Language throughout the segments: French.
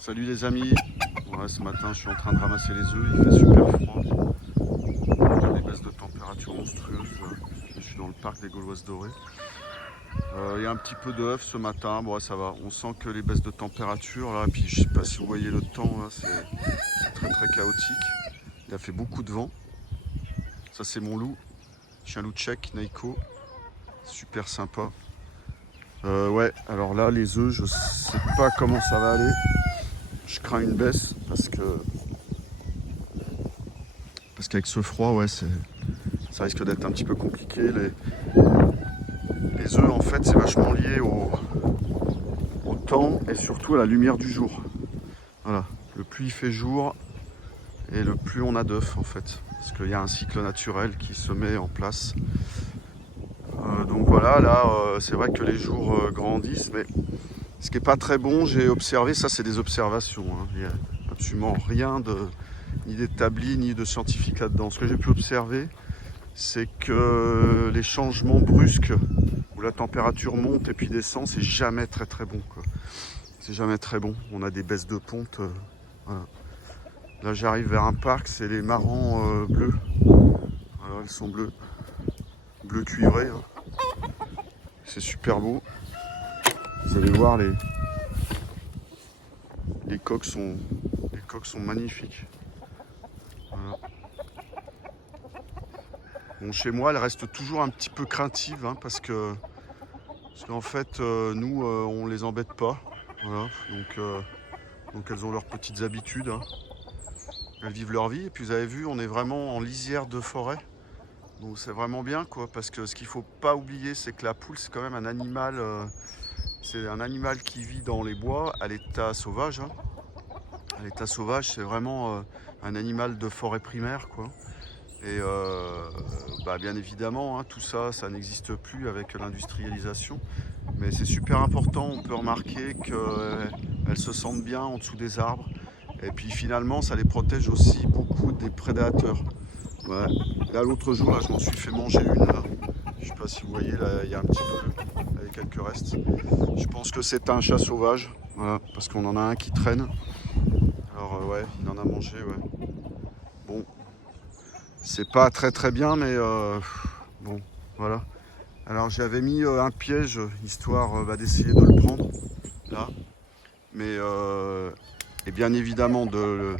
Salut les amis, ouais, ce matin je suis en train de ramasser les œufs, il fait super froid. Il y a des baisses de température monstrueuses. Je suis dans le parc des Gauloises Dorées. Il y a un petit peu de œufs ce matin, bon, ouais, ça va. On sent que les baisses de température là, puis je sais pas si vous voyez le temps là, c'est très chaotique. Il a fait beaucoup de vent. Ça c'est mon loup, chien loup tchèque, Naiko, super sympa. Ouais, alors là les œufs, je sais pas comment ça va aller. Je crains une baisse parce qu'avec ce froid, ouais, ça risque d'être un petit peu compliqué. Les œufs, en fait, c'est vachement lié au temps et surtout à la lumière du jour. Voilà, le plus il fait jour et le plus on a d'œufs, en fait. Parce qu'il y a un cycle naturel qui se met en place. Donc voilà, là, c'est vrai que les jours grandissent, mais ce qui n'est pas très bon, j'ai observé, ça c'est des observations, hein. Il n'y a absolument rien ni d'établi, ni de scientifique là-dedans. Ce que j'ai pu observer, c'est que les changements brusques où la température monte et puis descend, c'est jamais très bon, quoi. C'est jamais très bon. On a des baisses de ponte. Voilà. Là, j'arrive vers un parc, c'est les marrants bleus. Voilà, elles sont bleues, bleu cuivré, hein. C'est super beau. Vous allez voir, les coques sont magnifiques. Voilà. Bon, chez moi, elles restent toujours un petit peu craintives, hein, parce qu'en fait, nous, on les embête pas. Voilà. Donc elles ont leurs petites habitudes, hein. Elles vivent leur vie. Et puis vous avez vu, on est vraiment en lisière de forêt. Donc c'est vraiment bien, quoi. Parce que ce qu'il faut pas oublier, c'est que la poule, c'est quand même un animal. C'est un animal qui vit dans les bois à l'état sauvage, hein. À l'état sauvage, c'est vraiment un animal de forêt primaire, quoi. Et bien évidemment, hein, tout ça, ça n'existe plus avec l'industrialisation. Mais c'est super important. On peut remarquer qu'elles se sentent bien en dessous des arbres. Et puis finalement, ça les protège aussi beaucoup des prédateurs. Ouais. Là, l'autre jour, là, je m'en suis fait manger une. Là. Je sais pas si vous voyez, là, il y a un petit peu avec quelques restes. Je pense que c'est un chat sauvage, voilà, parce qu'on en a un qui traîne. Alors ouais, il en a mangé, ouais. Bon, c'est pas très bien, mais bon, voilà. Alors j'avais mis un piège histoire d'essayer de le prendre là, mais et bien évidemment de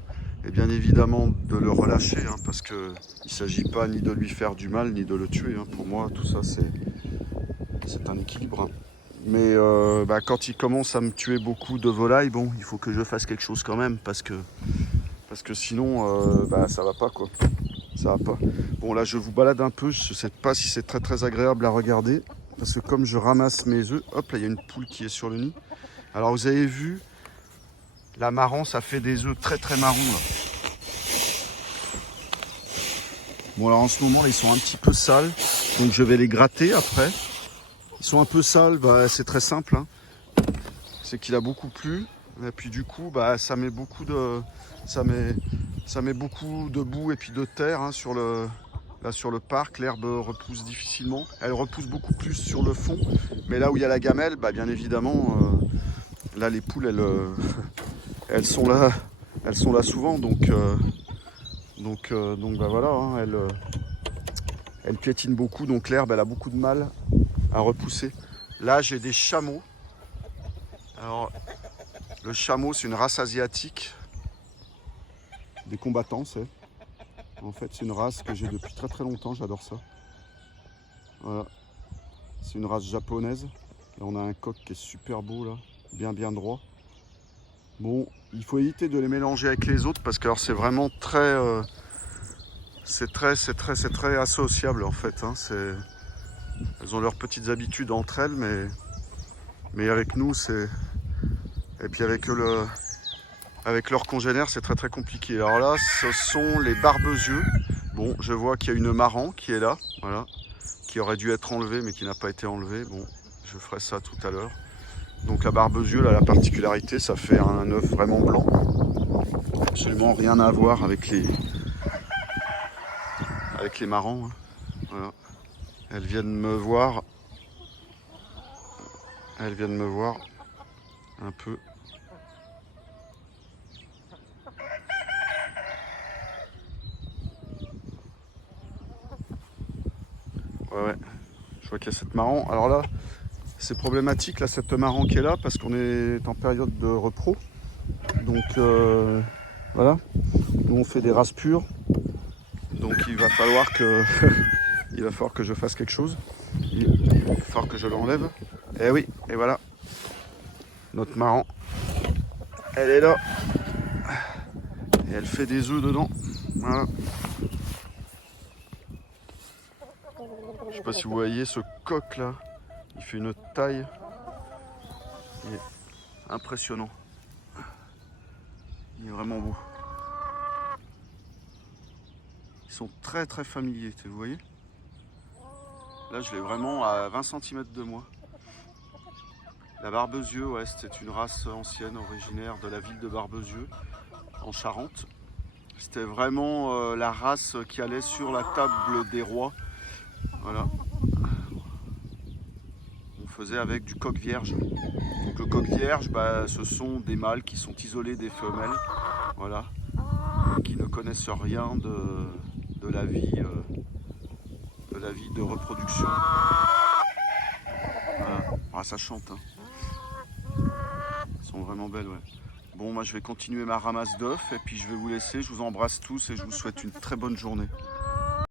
le relâcher, hein, parce que il ne s'agit pas ni de lui faire du mal ni de le tuer, hein. Pour moi, tout ça c'est un équilibre, hein. Mais quand il commence à me tuer beaucoup de volailles, bon, il faut que je fasse quelque chose quand même, parce que sinon, ça va pas, quoi. Ça va pas. Bon, là, je vous balade un peu. Je sais pas si c'est très agréable à regarder, parce que comme je ramasse mes œufs, hop, là, il y a une poule qui est sur le nid. Alors, vous avez vu, la marron, ça fait des œufs très marrons, là. Bon, alors en ce moment, ils sont un petit peu sales, donc je vais les gratter après. Ils sont un peu sales, c'est très simple, hein. C'est qu'il a beaucoup plu, et puis du coup, ça met beaucoup de boue et puis de terre, hein, là sur le parc. L'herbe repousse difficilement. Elle repousse beaucoup plus sur le fond, mais là où il y a la gamelle, bien évidemment, là les poules, elles sont là souvent, voilà, hein, elles piétinent beaucoup, donc l'herbe, elle a beaucoup de mal à repousser. Là, j'ai des chameaux. Alors, le chameau, c'est une race asiatique des combattants, c'est. En fait, c'est une race que j'ai depuis très longtemps, j'adore ça. Voilà. C'est une race japonaise. Là, on a un coq qui est super beau, là, bien droit. Bon, il faut éviter de les mélanger avec les autres parce que alors, c'est vraiment c'est très associable, en fait, hein. Elles ont leurs petites habitudes entre elles, mais avec nous, c'est. Et puis avec leurs congénères, c'est très compliqué. Alors là, ce sont les barbezieux. Bon, je vois qu'il y a une marran qui est là, voilà, qui aurait dû être enlevée, mais qui n'a pas été enlevée. Bon, je ferai ça tout à l'heure. Donc la barbezieux, là, la particularité, ça fait un œuf vraiment blanc. Absolument rien à voir avec les marrans, hein. Voilà. Elles viennent me voir. Elles viennent me voir un peu. ouais. Je vois qu'il y a cette marran. Alors là, c'est problématique, là, cette marran qui est là, parce qu'on est en période de repro. Donc, voilà. Nous, on fait des races pures. Donc, il va falloir que, il va falloir que je fasse quelque chose. Il va falloir que je l'enlève. Et oui, et voilà. Notre marran. Elle est là. Et elle fait des œufs dedans. Voilà. Je sais pas si vous voyez ce coq là. Il fait une taille. Il est impressionnant. Il est vraiment beau. Ils sont très très familiers, vous voyez. Là je l'ai vraiment à 20 cm de moi. La Barbezieux, ouais, c'était une race ancienne originaire de la ville de Barbezieux, en Charente. C'était vraiment la race qui allait sur la table des rois. Voilà. On faisait avec du coq vierge. Donc le coq vierge, bah, ce sont des mâles qui sont isolés des femelles, voilà, qui ne connaissent rien de la vie de reproduction. Voilà. Ah, ça chante, hein. Elles sont vraiment belles, ouais. Bon, moi je vais continuer ma ramasse d'œufs et puis je vais vous laisser. Je vous embrasse tous et je vous souhaite une très bonne journée.